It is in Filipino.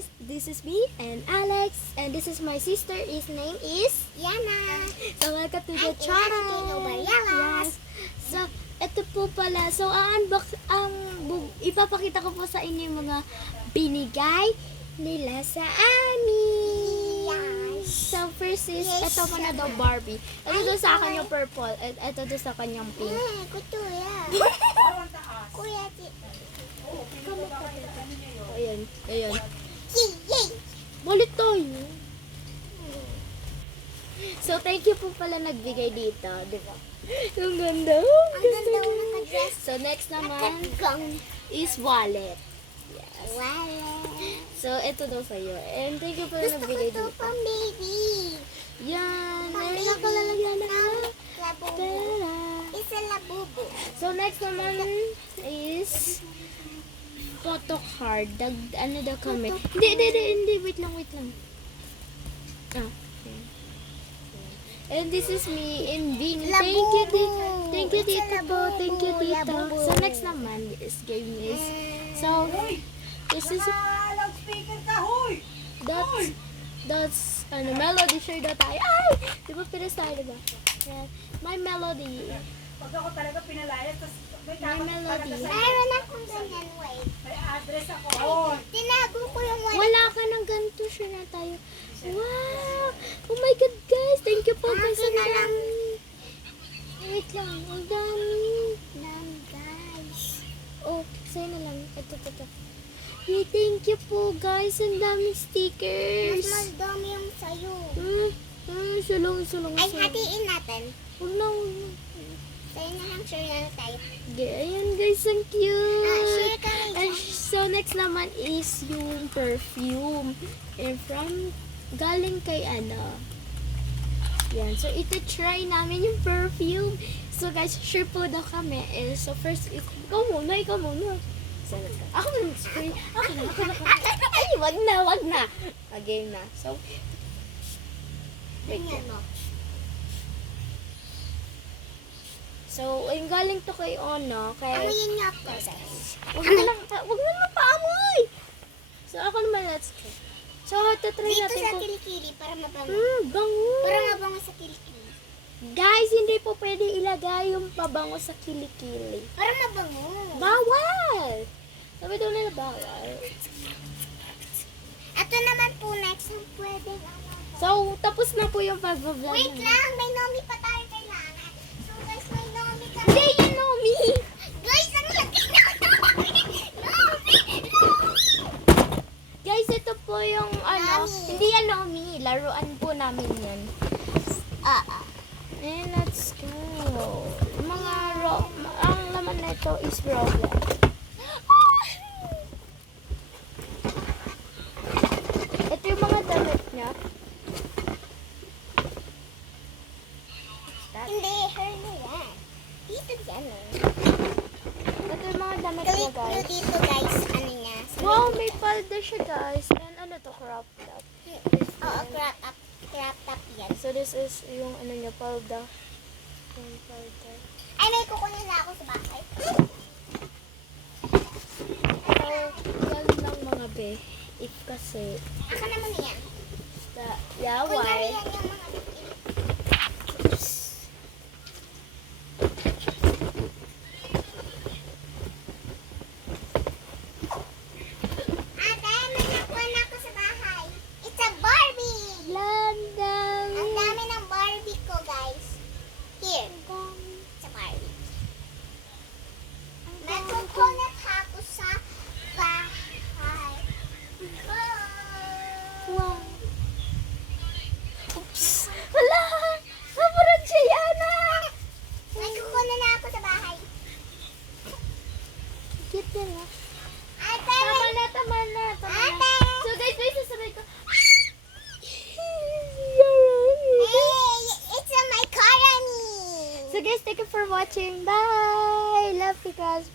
guys, this is me and Alex, and this is my sister. His name is Yana. So welcome to the I'm channel. Yes. So ito po pala. So ipapakita ko po sa inyo yung mga binigay nila sa amin. Yes. So first is Yes, ito muna daw Yana. Barbie. Ito Ay, doon sa akin ay. yung purple at ito doon sa kanyang pink. Kuya. Kuya, Ayan, ayan. yay! Balik tayo. So, thank you po pala nagbigay dito, di ba? Ang ganda. Ang ganda ko nakadress. So, next naman Nakagong. is wallet. Yes. Wallet. So, ito daw sa'yo. And thank you pala Gusto ko nagbigay to dito. pang baby. Yan. Pang Meron ako lalagyan na Labubo. pera. Isa labubo. So, next naman is photo card. Ano daw kami? Hindi. Wait lang. Ah. Okay. And this is me in Vini. Thank you, Labubo. tita po. Thank you, tita. Labubo. So, next naman is game is. So, this is, Loudspeaker ka, huy! that's, melody share daw tayo. Ay! Di ba pinas tayo, di ba? Yan. My melody. Pag ako talaga pinalayas, tapos may My dapat melody. talaga sa Meron akong ganyan, wait. may address ako. Ay, tinago ko yung wallet. Wala ka ng ganito. Share na tayo. Wow! Oh my God, guys! Thank you po, guys. Akin Ang na lang. dami. Wait lang. Ang dami. Dami, guys. Oh, sa'yo na lang. Ito. Hey, thank you po, guys. Ang daming stickers. Mas dami yung sayo. Sulong. Ay, hatiin natin. Huwag na. Sa'yo na lang, share na tayo. Ayan, guys. Ang cute. Share ka rin And dyan. so, next naman is yung perfume. And from, galing kay ano. Yan. So, ito try namin yung perfume. So, guys, sure po daw kami. So, first, ikaw muna. So, ako na mag-spray. Ako na. Ay, wag na. Game na. So, wait. Ganyan mo. So, yung galing to kay Ono. Kay, Amoyin niyo ako. wag na lang paamoy. So, ako naman, let's try. So, try Dito natin sa kung... kilikili para mabango. Bango. Para mabango sa kilikili. Guys, hindi po pwede ilagay yung pabango sa kilikili. Para mabango. Bawal! Sabi daw nila bawal. Ito naman po next ang pwede. So, tapos na po yung pag-vlog. Wait lang, may nomi pa tayo kailangan. So guys, may nomi ka. Hindi, you know me! Guys, ang laki na nomi! Nomi! Guys, ito po yung ano, Nami. hindi yan Nomi. Laruan po namin yan. And let's go. Ang laman na ito is Roblox. Ito yung mga damit niya. Hindi, her na yan. Dito dyan Ito yung mga damit niya, Click nyo guys. dito guys, ano niya. Wow, may palda siya, guys. And ano to, crop top. Oo, crop top yan. So, this is yung ano niya, palda. Yung palda. Ay, may kukunin na ako sa bahay. So, yan lang mga be. If kasi, Aka naman yan. yeah, Kunyari why? yan yung mga Ate, may nakuha na ako sa bahay. It's a Barbie! Landang. Ang dami ng Barbie ko, guys. Here. Sa Barbie. May coconut ako sa bahay. Wow. Oops. Wala. Naparad siya, Yana. May coconut na ako sa bahay. Cute yan, ah. Ate, Tama na. Ate! So, guys, may sasabihin ko. Hey, it's a my Karami. So, guys, thank you for watching. Bye. Love you guys.